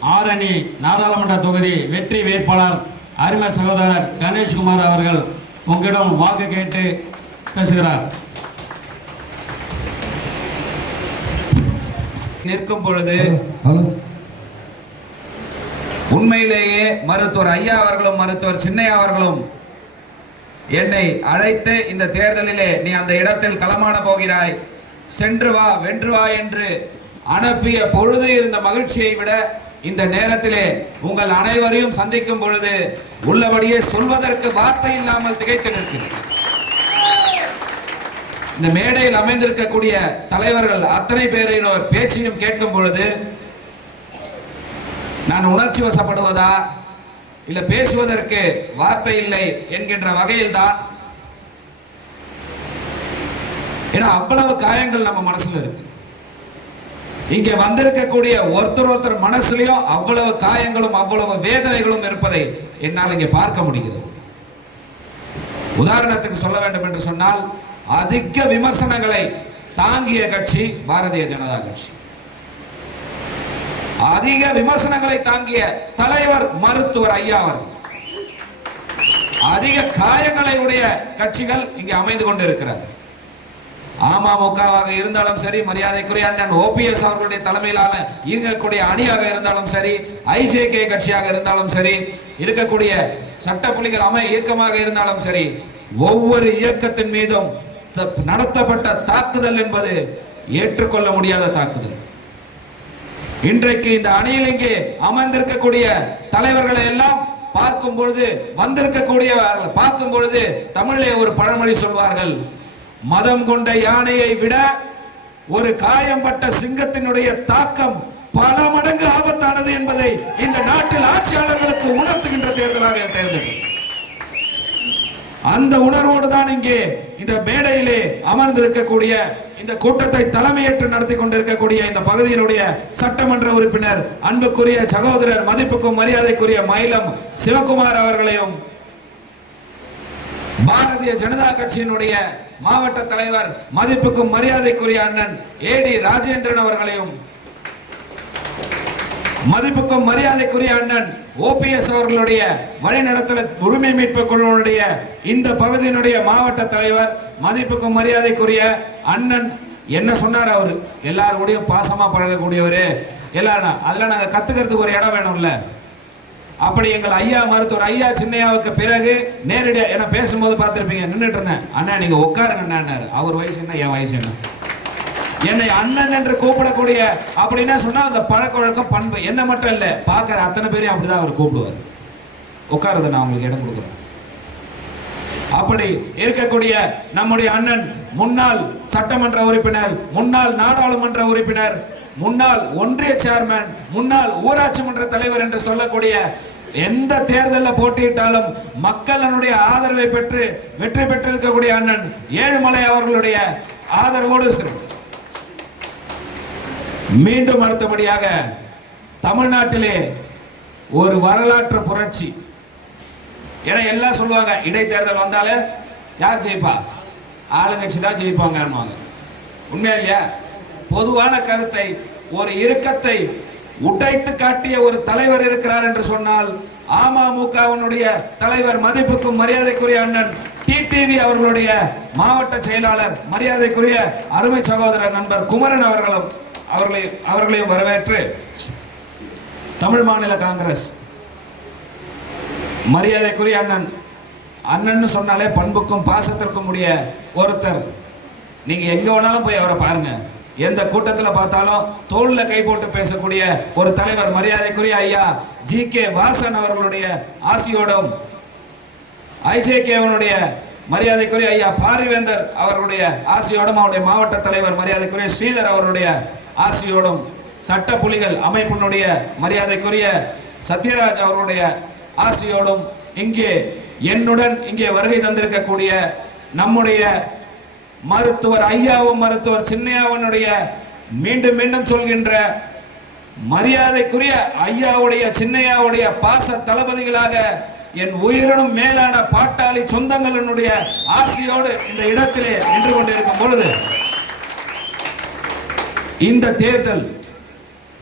ஆரணி நாடாளுமன்ற தொகுதி வெற்றி வேட்பாளர் அருமை சகோதரர் கணேஷ்குமார் அவர்கள் உங்களிடம் வாக்கு கேட்டு பேசுகிறார். நிற்கும் பொழுது உண்மையிலேயே மருத்துவர் ஐயா அவர்களும் மருத்துவர் சின்னையா அவர்களும் என்னை அழைத்து இந்த தேர்தலிலே நீ அந்த இடத்தில் களமான போகிறாய். சென்று வா வென்று வா என்று அனுப்பிய பொழுது இருந்த மகிழ்ச்சியை விட இந்த நேரத்திலே உங்கள் அனைவரையும் சந்திக்கும் பொழுது உள்ளபடியே சொல்வதற்கு வார்த்தை இல்லாமல் திகைத்து நிற்கிறேன். இந்த மேடையில் அமைந்திருக்கக்கூடிய தலைவர்கள் அத்தனை பேரின் பேச்சையும் கேட்கும் பொழுது நான் உணர்ச்சி வசப்படுவதா? இல்ல பேசுவதற்கு வார்த்தை இல்லை என்கின்ற வகையில் தான் ஏன்னா அவ்வளவு காயங்கள் நம்ம மனசுல இருக்கு. இங்கே வந்திருக்கக்கூடிய ஒருத்தர் ஒருத்தர் மனசுலயும் அவ்வளவு காயங்களும் அவ்வளவு வேதனைகளும் இருப்பதை என்னால் இங்கே பார்க்க முடிகிறது. உதாரணத்துக்கு சொல்ல வேண்டும் என்று சொன்னால் அதிக விமர்சனங்களை தாங்கிய கட்சி பாரதிய ஜனதா கட்சி. அதிக விமர்சனங்களை தாங்கிய தலைவர் மருத்துவர் ஐயா அவர் அதிக காயங்களை உடைய கட்சிகள் இங்கே அமைந்து கொண்டிருக்கிறார் அமமுகவாக இருந்தாலும் சரி மரியாதைக்குரிய அண்ணன் ஓபிஎஸ் அவர்களுடைய தலைமையிலான இயங்கக்கூடிய அணியாக இருந்தாலும் சரி ஐஜேகே கட்சியாக இருந்தாலும் சரி இருக்கக்கூடிய சட்ட புலிகள் அமை இயக்கமாக இருந்தாலும் சரி ஒவ்வொரு இயக்கத்தின் மீதும் நடத்தப்பட்ட தாக்குதல் என்பது ஏற்றுக்கொள்ள முடியாத தாக்குதல். இன்றைக்கு இந்த அணியில் இங்கே அமர்ந்திருக்கக்கூடிய தலைவர்களை எல்லாம் பார்க்கும் பொழுது வந்திருக்கக்கூடிய பார்க்கும் பொழுது தமிழிலே ஒரு பழமொழி சொல்வார்கள் மதம் கொண்ட யானையை விட ஒரு காயம்பட்ட சிங்கத்தினுடைய தாக்கம் பல மடங்கு ஆபத்தானது என்பதை இந்த நாட்டில் ஆட்சியாளர்களுக்கு உணர்த்துகின்ற தேர்தலாக தேர்ந்தெடுக்கும் அந்த உணர்வோடு தான் இங்கே இந்த மேடையிலே அமர்ந்திருக்கக்கூடிய இந்த கூட்டத்தை தலைமையேற்று நடத்தி கொண்டிருக்கக்கூடிய இந்த பகுதியினுடைய சட்டமன்ற உறுப்பினர் அன்புக்குரிய சகோதரர் மதிப்புக்கும் மரியாதைக்குரிய மயிலம் சிவகுமார் அவர்களையும் பாரதிய ஜனதா கட்சியினுடைய மாவட்ட தலைவர் மதிப்புக்கும் மரியாதைக்குரிய அண்ணன் ஏடி ராஜேந்திரன் அவர்களையும் மதிப்புக்கும் மரியாதைக்குரிய அண்ணன் ஓபிஎஸ் அவர்களுடைய வழிநடத்தல உரிமை மீட்பு குழுவினுடைய இந்த பகுதியினுடைய மாவட்ட தலைவர் மதிப்புக்கும் மரியாதைக்குரிய அண்ணன் என்ன சொன்னார் அவரு? எல்லாரோடையும் பாசமா பழகக்கூடியவர். எல்லாரும் அதெல்லாம் நாங்கள் கத்துக்கிறதுக்கு ஒரு இடம் வேணும்ல. அப்படி எங்கள் ஐயா மருத்துவர் ஐயா சின்னையாவுக்கு பிறகு நேரடியாக என்ன பேசும்போது பார்த்துருப்பீங்க நின்றுட்டு இருந்தேன். அண்ணா நீங்கள் உட்காருங்க அண்ணான்னாரு அவர் வயசு என்ன என் வயசு என்ன? என்னை அண்ணன் என்று கூப்பிடக்கூடிய அப்படின்னா சொன்னால் அந்த பழக்க வழக்கம் பண்பு என்ன மட்டும் இல்லை பார்க்குற அத்தனை பேரையும் அப்படிதான் அவர் கூப்பிடுவார். உட்காருது நான் உங்களுக்கு இடம் கொடுக்குறேன். அப்படி இருக்கக்கூடிய நம்முடைய அண்ணன் முன்னாள் சட்டமன்ற உறுப்பினர் முன்னாள் நாடாளுமன்ற உறுப்பினர் முன்னாள் ஒன்றிய சேர்மன் முன்னாள் ஊராட்சி மன்ற தலைவர் என்று சொல்லக்கூடிய எந்த தேர்தலில் போட்டியிட்டாலும் மக்களினுடைய ஆதரவை பெற்று வெற்றி பெற்றிருக்கக்கூடிய அண்ணன் ஏழுமலை அவர்களுடைய ஆதரவோடு சிறு- மீண்டும் அடுத்தபடியாக தமிழ்நாட்டிலே ஒரு வரலாற்று புரட்சி. ஏன்னா எல்லாம் சொல்லுவாங்க இடைத்தேர்தல் வந்தாலே யார் ஜெயிப்பா? ஆளுங்கட்சி தான் ஜெயிப்பாங்க உண்மையா இல்லையா? பொதுவான கருத்தை ஒரு இறுக்கத்தை உடைத்து காட்டிய ஒரு தலைவர் இருக்கிறார் என்று சொன்னால் அமமுகவினுடைய தலைவர் மதிப்புக்கும் மரியாதைக்குரிய அண்ணன் டிடிவி அவர்களுடைய மாவட்ட செயலாளர் மரியாதைக்குரிய அருமை சகோதரர் நண்பர் குமரன் அவர்களும் அவர்களை அவர்களையும் வரவேற்று தமிழ் மாநில காங்கிரஸ் மரியாதைக்குரிய அண்ணன் அண்ணன்னு சொன்னாலே பண்புக்கும் பாசத்திற்கும் உடைய ஒருத்தர். நீங்க எங்க வேணாலும் போய் அவரை பாருங்க. எந்த கூட்டத்தில் பார்த்தாலும் தோளில் கை போட்டு பேசக்கூடிய ஒரு தலைவர் மரியாதைக்குரிய ஐயா ஜி கே வாசன் அவர்களுடைய ஆசியோடும் ஐஜேகேவனுடைய மரியாதைக்குரிய ஐயா பாரிவேந்தர் அவர்களுடைய ஆசியோடும் அவருடைய மாவட்ட தலைவர் மரியாதைக்குரிய ஸ்ரீதர் அவருடைய ஆசியோடும் சட்ட புலிகள் அமைப்பினுடைய மரியாதைக்குரிய சத்யராஜ் அவர்களுடைய ஆசியோடும் இங்கே என்னுடன் இங்கே வருகை தந்திருக்கக்கூடிய நம்முடைய மருத்துவர் ஐயாவும் மருத்துவர் சின்னையாவனுடைய மீண்டும் மீண்டும் சொல்கின்ற மரியாதைக்குரிய ஐயாவுடைய சின்னையாவுடைய பாச தளபதிகளாக என் உயிரினும் மேலான பாட்டாளி சொந்தங்களினுடைய ஆசையோடு இந்த இடத்திலே நின்று கொண்டிருக்கும் பொழுது இந்த தேர்தல்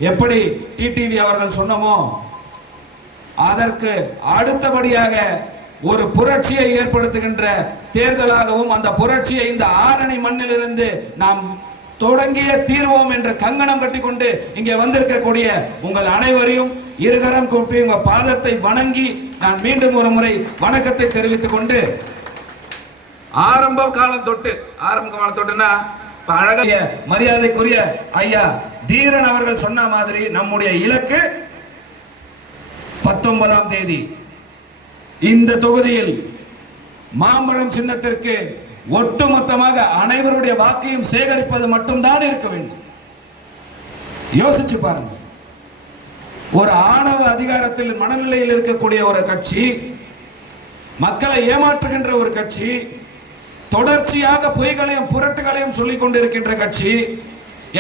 எப்படி டிடிவி அவர்கள் சொன்னமோ அதற்கு அடுத்தபடியாக ஒரு புரட்சியை ஏற்படுத்துகின்ற தேர்தலாகவும் அந்த புரட்சியை இந்த ஆரணி மண்ணிலிருந்து நாம் தொடங்கிய தீர்வோம் என்று கங்கணம் கட்டிக்கொண்டு இங்கே வந்திருக்கக்கூடிய உங்கள் அனைவரையும் இருகரம் கூப்பி உங்க பாதத்தை வணங்கி நான் மீண்டும் ஒரு முறை வணக்கத்தை தெரிவித்துக் கொண்டு ஆரம்ப காலம் தொட்டு ஆரம்ப காலம் தொட்டுனா அழகிய மரியாதைக்குரிய ஐயா தீரன் அவர்கள் சொன்ன மாதிரி நம்முடைய இலக்கு பத்தொன்பதாம் தேதி. இந்த தொகுதியில் மாம்பழம் சின்னத்திற்கு ஒட்டுமொத்தமாக அனைவருடைய வாக்கையும் சேகரிப்பது மட்டும்தான் இருக்க வேண்டும். யோசிச்சு பாருங்க ஒரு ஆணவ அதிகாரத்தில் மனநிலையில் இருக்கக்கூடிய ஒரு கட்சி மக்களை ஏமாற்றுகின்ற ஒரு கட்சி தொடர்ச்சியாக பொய்களையும் புரட்டுகளையும் சொல்லிக் கொண்டிருக்கின்ற கட்சி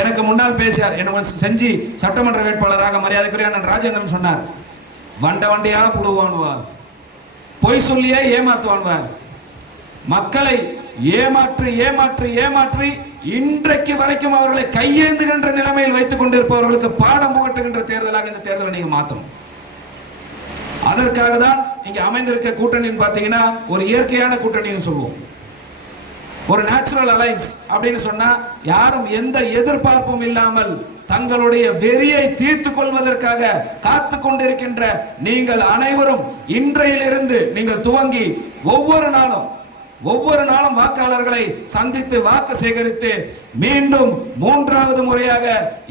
எனக்கு முன்னால் பேசியார். என்ன செஞ்சு சட்டமன்ற வேட்பாளராக மரியாதைக்குரிய அண்ணன் ராஜேந்திரன் சொன்னார். வண்ட வண்டியாக புடுவானுவா பொய் சொல்லியே ஏமாத்துவானுவா. மக்களை ஏமாற்றி ஏமாற்றி ஏமாற்றி இன்றைக்கு வரைக்கும் அவர்களை கையேந்துகின்ற நிலைமையில் வைத்துக் கொண்டிருப்பவர்களுக்கு பாடம் புகட்டுகின்ற தேர்தலாக இந்த தேர்தலை நீங்க மாத்தணும். அதற்காக தான் இங்க அமைந்திருக்க கூட்டணின்னு பார்த்தீங்கன்னா ஒரு இயற்கையான கூட்டணின்னு சொல்லுவோம். ஒரு நேச்சுரல் அலைன்ஸ் அப்படின்னு சொன்னா யாரும் எந்த எதிர்பார்ப்பும் இல்லாமல் தங்களுடைய வெறியை தீர்த்து கொள்வதற்காக காத்து கொண்டிருக்கின்ற நீங்கள் அனைவரும் இன்றையிலிருந்து நீங்கள் துவங்கி ஒவ்வொரு நாளும் ஒவ்வொரு நாளும் வாக்காளர்களை சந்தித்து வாக்கு சேகரித்து மீண்டும் மூன்றாவது முறையாக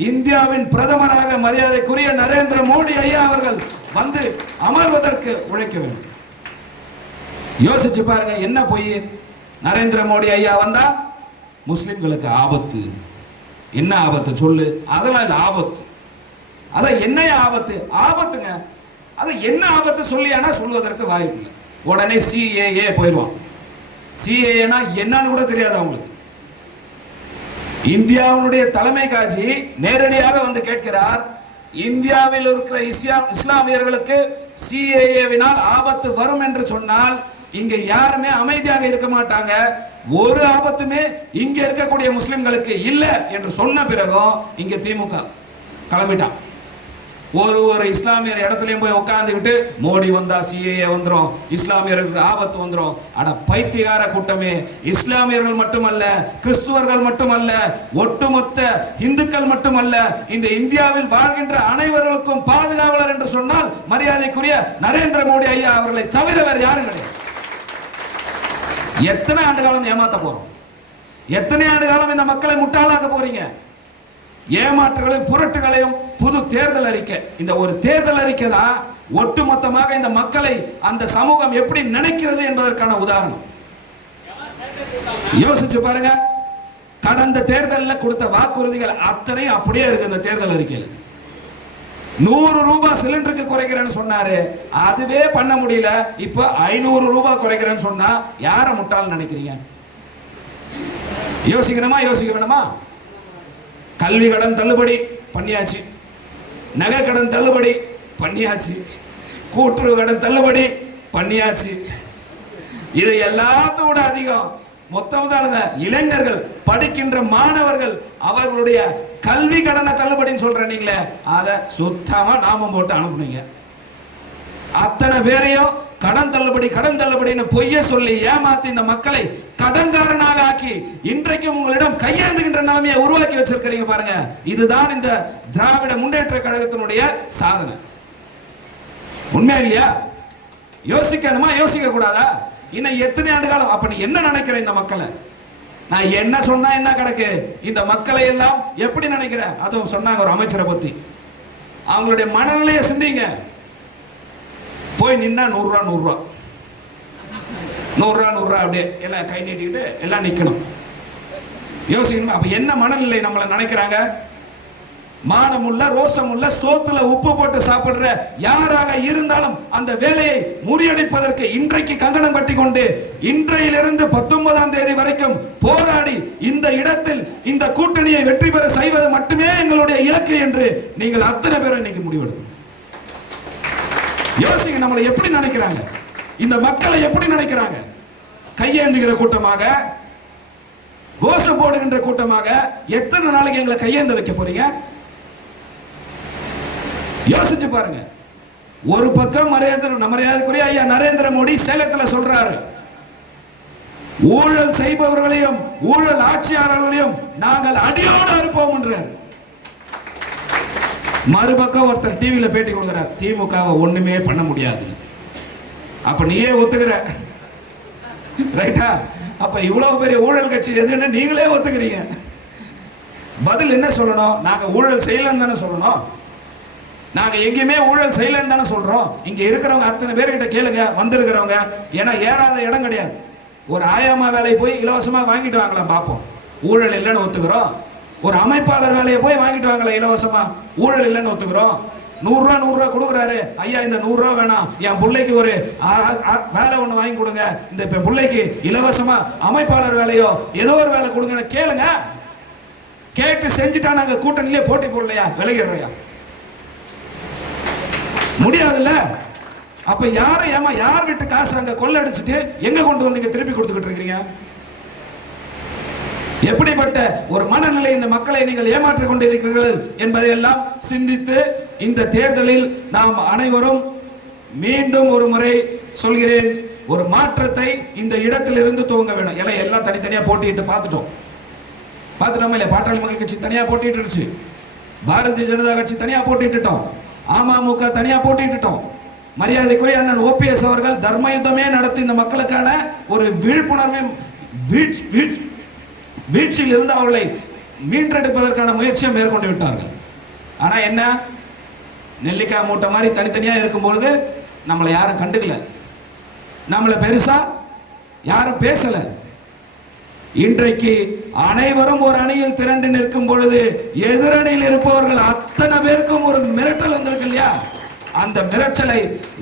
இந்தியாவின் பிரதமராக மரியாதைக்குரிய நரேந்திர மோடி ஐயா அவர்கள் வந்து அமர்வதற்கு உழைக்க வேண்டும். யோசிச்சு பாருங்க என்ன பொய்? நரேந்திர மோடி ஐயா வந்தா முஸ்லிம்களுக்கு ஆபத்து. என்ன ஆபத்து சொல்லு? அதெல்லாம் இல்லை ஆபத்து. அதான் என்ன ஆபத்து? ஆபத்துங்க. அதை என்ன ஆபத்து சொல்லியானா சொல்வதற்கு வாய்ப்பு இல்லை. உடனே சிஏஏ போயிடுவான். சிஏஏனா என்னன்னு கூட தெரியாது அவங்களுக்கு. இந்தியாவினுடைய தலைமை காட்சி நேரடியாக வந்து கேட்கிறார் இந்தியாவில் இருக்கிற இஸ்லா இஸ்லாமியர்களுக்கு சிஏஏவினால் ஆபத்து வரும் என்று சொன்னால் இங்க யாருமே அமைதியாக இருக்க மாட்டாங்க. ஒரு ஆபத்துமே இங்க இருக்கக்கூடிய முஸ்லிம்களுக்கு இல்லை என்று சொன்ன பிறகும் இங்க திமுக கிளம்பிட்டான் ஒரு ஒரு இஸ்லாமியர் இடத்துலையும் போய் உட்காந்துக்கிட்டு மோடி வந்தா சிஏஏ வந்துடும் இஸ்லாமியர்களுக்கு ஆபத்து வந்துடும் அட பைத்தியகார கூட்டமே. இஸ்லாமியர்கள் மட்டுமல்ல கிறிஸ்துவர்கள் மட்டுமல்ல ஒட்டுமொத்த இந்துக்கள் மட்டுமல்ல இந்த இந்தியாவில் வாழ்கின்ற அனைவர்களுக்கும் பாதுகாவலர் என்று சொன்னால் மரியாதைக்குரிய நரேந்திர மோடி ஐயா அவர்களை தவிர வேறு யாரும் கிடையாது. எத்தனை ஆண்டு காலம் ஏமாத்த போறோம்? எத்தனை ஆண்டு காலம் இந்த மக்களை முட்டாளாக்க போறீங்க? ஏமாற்றுகளையும் புரட்டுகளையும் புது தேர்தல் அறிக்கை. இந்த ஒரு தேர்தல் அறிக்கை தான் ஒட்டுமொத்தமாக இந்த மக்களை அந்த சமூகம் எப்படி நினைக்கிறது என்பதற்கான உதாரணம். யோசிச்சு பாருங்க. கடந்த தேர்தலில் கொடுத்த வாக்குறுதிகள் அத்தனை அப்படியே இருக்கு இந்த தேர்தல் அறிக்கையில். நூறு ரூபாய் சிலிண்டருக்கு குறைக்கிறேன்னு சொன்னாரு. அதுவே பண்ண முடியல. இப்ப ஐநூறு ரூபாய் குறைக்கிறேன்னு சொன்னா யார முட்டாள் நினைக்கிறீங்க? யோசிக்கணுமா? யோசிக்க வேணுமா கல்வி கடன் தள்ளுபடி பண்ணியாச்சு. நகை கடன் தள்ளுபடி பண்ணியாச்சு. கூட்டுறவு கடன் தள்ளுபடி பண்ணியாச்சு. இது எல்லாத்தோட அதிகம். மொத்தம் தானுங்க இளைஞர்கள் படிக்கின்ற மாணவர்கள் அவர்களுடைய கல்வி கடனை தள்ளுபடின்னு சொல்ற நீங்களே. அதை சுத்தமா நாமம் போட்டு அனுப்புனீங்க. அத்தனை பேரையும் கடன் தள்ளுபடி கடன் தள்ளுபடின்னு பொய்ய சொல்லி ஏமாத்தி இந்த மக்களை கடன்காரனாக ஆக்கி இன்றைக்கும் உங்களிடம் கையாண்டுகின்ற நிலைமையை உருவாக்கி வச்சிருக்கிறீங்க பாருங்க. இதுதான் இந்த திராவிட முன்னேற்ற கழகத்தினுடைய சாதனை. உண்மையா இல்லையா? யோசிக்கணுமா? யோசிக்க கூடாதா இன்னும் எத்தனை ஆண்டு காலம் அப்ப நீ என்ன நினைக்கிற இந்த மக்களை? நான் என்ன சொன்னா என்ன கிடக்கு இந்த மக்களை எல்லாம் எப்படி நினைக்கிற அதுவும் சொன்னாங்க ஒரு அமைச்சரை பத்தி. அவங்களுடைய மனநிலையை சிந்திங்க. போய் நின்னா நூறுரூவா நூறுரூவா. நூறுரூவா நூறுரூவா அப்படியே எல்லாம் கை நீட்டிக்கிட்டு எல்லாம் நிற்கணும் யோசிக்கணும்? அப்போ என்ன மனநிலை நம்மளை நினைக்கிறாங்க? மானமுள்ள ரோசமுள்ள சோத்துல உப்பு போட்டு சாப்பிடுற யாராக இருந்தாலும் அந்த வேலையை முறியடிப்பதற்கு இன்றைக்கு கங்கணம் கட்டி கொண்டு இன்றையிலிருந்து பத்தொன்பதாம் தேதி வரைக்கும் போராடி இந்த இடத்தில் இந்த கூட்டணியை வெற்றி பெற செய்வது மட்டுமே எங்களுடைய இலக்கு என்று நீங்கள் அத்தனை பேரும் இன்னைக்கு முடிவெடுக்கும் யோசிங்க நம்மளை எப்படி நினைக்கிறாங்க? இந்த மக்களை எப்படி நினைக்கிறாங்க? கையேந்துகிற கூட்டமாக கோஷம் போடுகின்ற கூட்டமாக எத்தனை நாளைக்கு எங்களை கையேந்த வைக்க போறீங்க? யோசிச்சு பாருங்க. ஒரு பக்கம் மரியாதை மரியாதைக்குரிய ஐயா நரேந்திர மோடி சேலத்தில் சொல்றாரு. ஊழல் செய்பவர்களையும் ஊழல் ஆட்சியாளர்களையும் நாங்கள் அடியோடு அறுப்போம் என்றார். மறுபக்கம் ஒருத்தர் டிவியில் பேட்டி கொடுக்கிறார். திமுகவை ஒண்ணுமே பண்ண முடியாது. அப்ப நீயே ஒத்துக்கிற. ரைட்டா? அப்ப இவ்வளவு பெரிய ஊழல் கட்சி எதுன்னு நீங்களே ஒத்துக்கிறீங்க. பதில் என்ன சொல்லணும்? நாங்க ஊழல் செய்யலன்னு தானே சொல்லணும். நாங்க எங்கேயுமே ஊழல் செய்யலன்னு தானே சொல்றோம். இங்க இருக்கிறவங்க அத்தனை பேர்கிட்ட கேளுங்க வந்திருக்கிறவங்க. ஏன்னா ஏறாத இடம் கிடையாது. ஒரு ஆயாமா வேலையை போய் இலவசமா வாங்கிட்டு வாங்கலாம் பார்ப்போம். ஊழல் இல்லைன்னு ஒத்துக்கிறோம். ஒரு அமைப்பாளர் வேலையை போய் வாங்கிட்டு வாங்கலாம் இலவசமா. ஊழல் இல்லைன்னு ஒத்துக்கிறோம். நூறுரூவா நூறுரூவா கொடுக்குறாரு. ஐயா இந்த நூறுரூவா வேணாம். என் பிள்ளைக்கு ஒரு ஆ- வேலை ஒன்று வாங்கி கொடுங்க. இந்த இப்போ பிள்ளைக்கு இலவசமாக அமைப்பாளர் வேலையோ ஏதோ ஒரு வேலை கொடுங்கன்னு கேளுங்க. கேட்டு செஞ்சுட்டா நாங்கள் கூட்டணியிலே போட்டி போடலையா? விலகிடுறையா? முடியாதுல்ல? அப்ப யாரை ஏமா யார் வீட்டு காசு அங்க கொள்ளடிச்சிட்டு எங்க கொண்டு வந்து திருப்பி கொடுத்துக்கிட்டு இருக்கிறீங்க எப்படிப்பட்ட ஒரு மனநிலை இந்த மக்களை நீங்கள் ஏமாற்றிக் கொண்டிருக்கிறீர்கள் என்பதையெல்லாம் சிந்தித்து இந்த தேர்தலில் நாம் அனைவரும் மீண்டும் ஒரு முறை சொல்கிறேன் ஒரு மாற்றத்தை இந்த இடத்திலிருந்து துவங்க வேணும். ஏன்னா எல்லாம் தனித்தனியா போட்டிட்டு பார்த்துட்டோம். பார்த்துட்டோமா இல்லையா? பாட்டாளி மக்கள் கட்சி தனியா போட்டிட்டுருச்சு பாரதிய ஜனதா கட்சி தனியா போட்டிட்டுட்டோம். அமமுக தனியாக போட்டிட்டுட்டோம் மரியாதைக்குரிய அண்ணன் ஓபிஎஸ் அவர்கள் தர்ம யுத்தமே நடத்தி இந்த மக்களுக்கான ஒரு விழிப்புணர்வையும் வீழ்ச்சி வீழ்ச்சியில் இருந்து அவர்களை மீண்டெடுப்பதற்கான முயற்சியை மேற்கொண்டு விட்டார்கள். ஆனால் என்ன? நெல்லிக்காய் மூட்டை மாதிரி தனித்தனியாக இருக்கும்பொழுது நம்மளை யாரும் கண்டுக்கல. நம்மளை பெருசாக யாரும் பேசலை. இன்றைக்கு அனைவரும் ஒரு அணியில் திரண்டு நிற்கும் பொழுது எதிரணியில் இருப்பவர்கள் அத்தனை பேருக்கும் ஒரு மிரட்டல் வந்திருக்கு இல்லையா? அந்த மிரட்டலை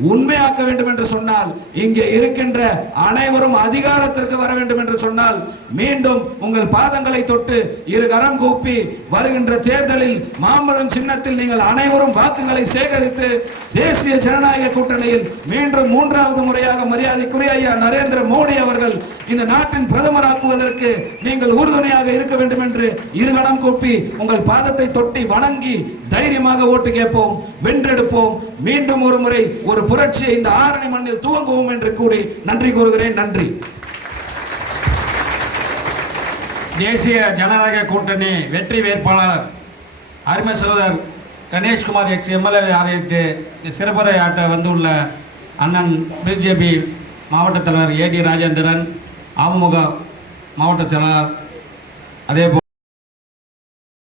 உண்மையாக்க வேண்டும் என்று சொன்னால் இங்கே இருக்கின்ற அனைவரும் அதிகாரத்திற்கு வர வேண்டும் என்று சொன்னால் மீண்டும் உங்கள் பாதங்களை தொட்டு இரு கரம் கூப்பி வருகின்ற தேர்தலில் மாம்பழம் சின்னத்தில் நீங்கள் அனைவரும் வாக்குகளை சேகரித்து தேசிய ஜனநாயக கூட்டணியில் மீண்டும் மூன்றாவது முறையாக மரியாதைக்குரிய ஐயா நரேந்திர மோடி அவர்கள் இந்த நாட்டின் பிரதமராக்குவதற்கு நீங்கள் உறுதுணையாக இருக்க வேண்டும் என்று இருகணம் கூப்பி உங்கள் பாதத்தை தொட்டி வணங்கி தைரியமாக ஓட்டு கேட்போம் வென்றெடுப்போம். மீண்டும் ஒரு முறை ஒரு புரட்சியை இந்த ஆரணி மண்ணில் துவங்குவோம் என்று கூறி நன்றி கூறுகிறேன். நன்றி. தேசிய ஜனநாயக கூட்டணி வெற்றி வேட்பாளர் அருமை சகோதரர் கணேஷ்குமார் எக்ஸ் எம்எல்ஏ ஆதரித்து சிறப்புரை ஆட்ட வந்துள்ள அண்ணன் பிஜேபி மாவட்ட தலைவர் ஏடி ராஜேந்திரன் ஆமுக மாவட்ட செயலாளர் அதேபோல்